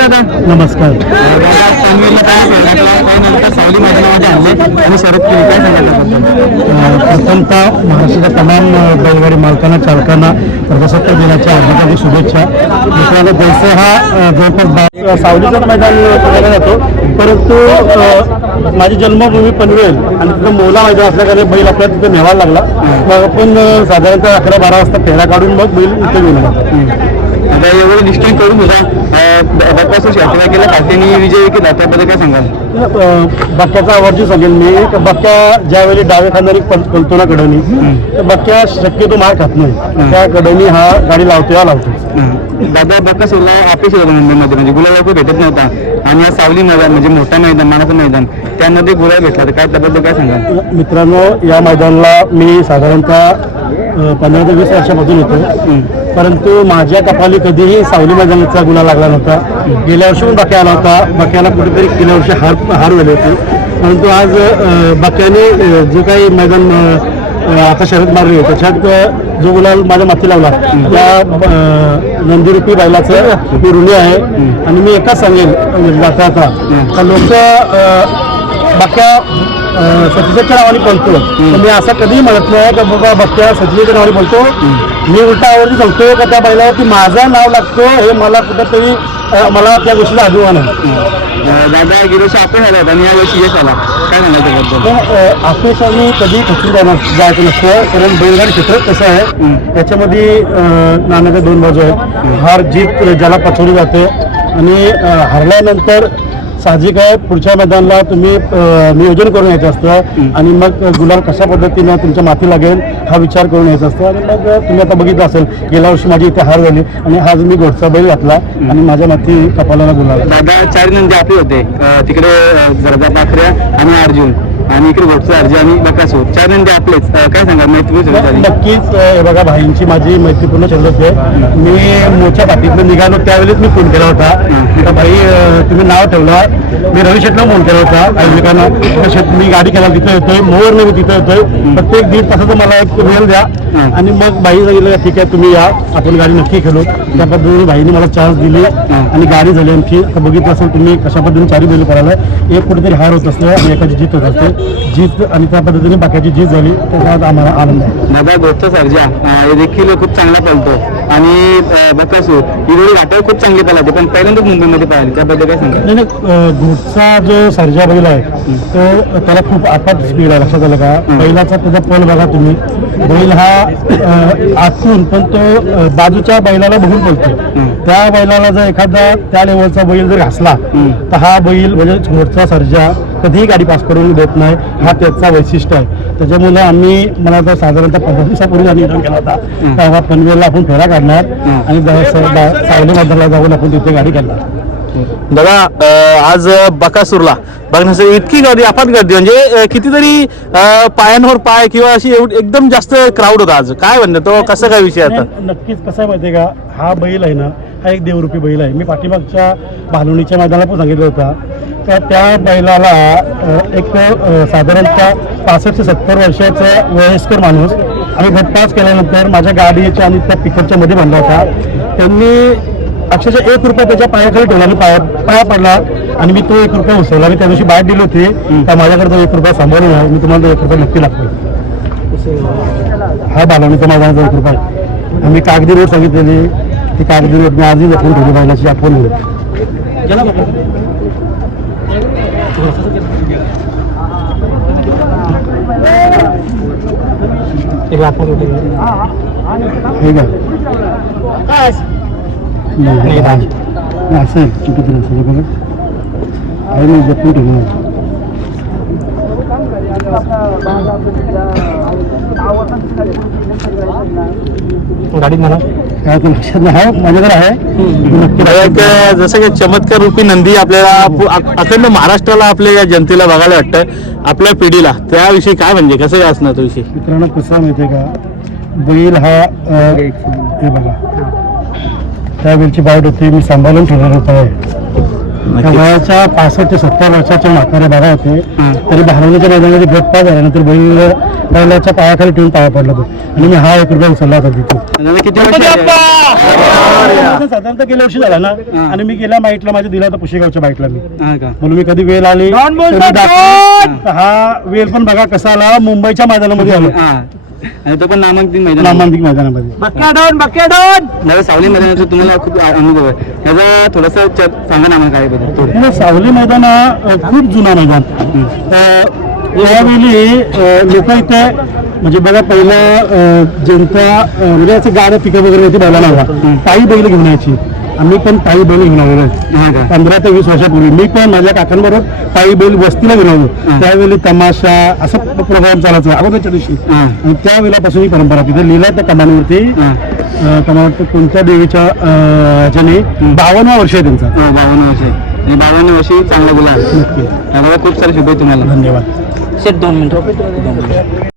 नमस्कार. प्रथमतः महाराष्ट्राच्या तमाम बैलगाडी मालकांना चालकांना प्रजासत्ताक दिनाच्या हार्दिक शुभेच्छा. मित्रांनो जैसे हा जवळपास सावलीचं मैदान बघायला जातो. परंतु माझी जन्मभूमी पनवेल आणि तिथं मोला मैदान असल्याकडे बैल आपल्याला तिथे न्यावायला लागला. अ, साधारणतः अकरा बारा वाजता फेरा काढून मग बैल इथे आलो आता एवढं डिस्टन्स करून सुद्धा बकासूर शास्त्रा केला काटेनी विजय केला त्याबद्दल काय सांगाल? अ, बक्क्याचा आवर्जून सांगेल मी. बक्क्या ज्यावेळी डावे पल- पलतो ना कडवणी तर बक्क्या शक्यतो मार खात नाही. त्या कडवणी हा गाडी लावतो या लावतो दादा बकासूरला अपेक्षित होतं मुंबईमध्ये. म्हणजे गुलाब भेटत नव्हता. आणि या सावली मैदान म्हणजे मोठं मैदान मानाचं मैदान त्यामध्ये गुलाब भेटला तर काय त्याबद्दल काय सांगाल? मित्रांनो या मैदानाला मी साधारणतः पंधरा ते वीस वर्षापासून येतो. परंतु माझ्या कपाली कधीही सावली मैदानाचा गुन्हा लागला नव्हता. गेल्या वर्षी पण बक्या आला होता. बक्याला कुठेतरी गेल्या वर्षी हार हार वेळले होते. परंतु आज बाक्याने बक्याने जो काही मैदान आता शरद मारली त्याच्यात जो गुलाल माझ्या माती लावला त्या नंदीरूपी बैलाचं मी ऋणी आहे. आणि मी एकाच सांगेन म्हणजे जाता आता. लोक बाक्या सतीच्या नावाने बोलतो मी असं कधीही म्हणत नाही का बाबा बक्या सतीच्या नावाने बोलतो मी उलटा आवडती सांगतो का त्या बैलावरती माझं नाव लागतो हे मला कुठंतरी मला त्या गोष्टीला अभिमान आहे. दादा गेल्या वर्षी आपण आला आणि यावेळेसी यश आला. काय सांगाल त्याबद्दल? अपेक्षा मी कधी खचून जाणार जायचं नसतं कारण बैलगाडी क्षेत्र कसं आहे त्याच्यामध्ये नाण्याच्या दोन बाजू आहेत. हार जीत ज्याला पचवली जाते. आणि हरल्यानंतर साहजिक आहे. पुढच्या मैदानाला तुम्ही नियोजन करून यायचं असतं. आणि मग गुलाल कशा पद्धतीनं तुमच्या माथी लागेल हा विचार करून यायचा असतो. आणि मग तुम्ही आता बघितलं असेल गेल्या वर्षी माझी इथे हार झाली. आणि आज मी घोडचा बैल घातला आणि माझ्या माथी कपालाला गुलाल. दादा चार नंदी आपले होते. तिकडे जरदा पाखऱ्या आणि अर्जुन. आणि इकडे घोटचं अर्जुन आणि बकासूर. चार नंदी आपलेच. काय सुरू झाली. नक्कीच हे बघा भाईंची माझी मैत्रीपूर्ण चंद्रत आहे. मी मोच्या पाठीतनं निघालो त्यावेळेस मी फोन केला होता. भाई तुम्ही नाव ठेवलं मी रवी शेटला फोन केला होता शेट मी गाडी केला तिथं येतोय मोरने मी तिथं येतोय. प्रत्येक दीड तासाचा मला एक वेळ द्या. आणि मग बाई सांगितलं ठीक आहे तुम्ही या. आपण गाडी नक्की खेळू. त्या पद्धतीने भाईने मला चान्स दिली आणि गाडी झाली आमची. बघितलं असेल तुम्ही कशा पद्धतीने चारी बैल पडायला एक कुठेतरी हार होत असतं आणि एखादी जीत होत असते. जीत आणि त्या पद्धतीने बाकीची जीत झाली त्याचा आम्हाला आनंद आहे. दादा घोटचा सर्जा हे देखील खूप चांगला पळतो आणि बकासूर ही दोन्ही घाटावर खूप चांगली पळाते पण पहिल्यांदाच मुंबईमध्ये पळाली त्याबद्दल काय सांगाल? नाही घोटचा जो सर्जा बैल आहे तो त्याला खूप आपात स्पीड आहे लक्षात आलं का? बैलाचा त्याचा पल बघा तुम्ही. बैल हा अ, आतून पण तो बाजूच्या बैलाला बघून बोलतो त्या बैलाला जर एखादा त्या लेवलचा बैल जर घासला तर हा बैल म्हणजे घोटचा सर्जा कधीही गाडी पास करून देत नाही. हा त्याचा वैशिष्ट्य आहे. त्याच्यामुळे आम्ही मला तर साधारणतः पंधरा दिवसापूर्वी आम्ही निर्णय केला होता. तेव्हा पनवेलला आपण फेरा काढणार आणि सावली मैदानाला जाऊन आपण तिथे गाडी काढणार. दादा आज बकासूरला. बघण्यासाठी इतकी गर्दी अफाट गर्दी. म्हणजे कितीतरी पायांवर पाय किंवा अशी एवढी एकदम जास्त क्राऊड होता आज. काय म्हणतो तो कसं काय विषय आता? नक्कीच कसं आहे माहितीये का? हा बैल आहे ना हा एक देवरूपी बैल आहे. मी पाठीमागच्या भालवणीच्या मैदानाला पण सांगितलं होता. का त्या बैलाला एक साधारणतः पासष्ट ते सत्तर वर्षाचा वयस्कर माणूस आम्ही घटपास केल्यानंतर माझ्या गाडीच्या आणि त्या पिकअपच्या मध्ये बांधला होता. त्यांनी अक्षरशः एक रुपया त्याच्या पायाखाली ठेवला आणि पाया पाया पडला आणि मी तो एक रुपया उचलला मी त्या दिवशी बाहेर दिले होते. तर माझ्याकडे तो एक रुपया सांभाळून आहे मी तुम्हाला तो एक रुपया नक्की लागतो हा बालवणीचा माझा एक रुपया. आम्ही कागदी रोड सांगितलेली. ती कागदी रोड मी आजही जपून ठेवली बैलाची आठवण म्हणून हे का? नाही, नाही. असं आहे. कुठेतरी असं बघा. आहे मी जपून ठेवलं गाडी मला काय लक्षात नाही आहे, माझ्याकडे आहे. जसं की चमत्कार रूपी नंदी आपल्याला अखंड महाराष्ट्राला आपल्या या जनतेला बघायला वाटतं आपल्या पिढीला. त्याविषयी काय म्हणजे? कसं काय असणार तो विषय? मित्रांनो कसं माहिती का? बैल हा हे बघा. त्या वेळची बाईट होती मी सांभाळून ठेवलेला होता. वयाच्या पासष्ट ते सत्तर वर्षाच्या म्हातारे बाबा होते. हं. तरी भारवणीच्या मैदानामध्ये गट पास झाल्यानंतर बैल बैलाच्या पायाखाली ठेवून पाया पडला तो. आणि मी हा एक रुपया उचलला होता तिथे किती? साधारणतः गेल्या वर्षी झाला ना? हं. आणि मी गेल्या माईटला माझ्या दिला होता पुशेगावच्या बाईटला मी. हा का? म्हणून मी कधी वेळ आली हा वेळ पण बघा कसा आला. मुंबईच्या मैदानामध्ये आलो. हा. आणि तो पण नामांकित मैदान नामांकित मैदानामध्ये. दादा सावली मैदानाचा तुम्हाला खूप आ- अनुभव आहे. त्याचा थोडासा च- सांगा ना आम्हाला काय बद्दल थोडं हे सावली मैदान हा अ, खूप जुना मैदान. अ, यावेळी लोक इथे म्हणजे बघा पहिलं अ, जनता अ, म्हणजे असं गाड्या पिकअप वगैरे होती बैला लावा ताई बैल घेऊन यायची. आम्ही पण ताई बैल घेऊन आहे. का? पंधरा ते वीस वर्षापूर्वी. मी पण माझ्या काकांबरोबर ताई बैल वस्तीला घेऊन आलो. त्यावेळी तमाशा असं प्रोग्राम चालायचा अगोदरच्या दिवशी. आणि त्यावेळेपासून ही परंपरा तिथे लिहिलं त्या कमानीवरती मला वाटतं कोणत्या देवीच्या ह्याच्याने बावन्न वर्ष आहे त्यांचा. हो, बावन्न वर्ष आणि बावन्न वर्षी चांगला गुलाल. नक्की. खूप सारे शुभेच्छा तुम्हाला. धन्यवाद. दोन मिनिटं.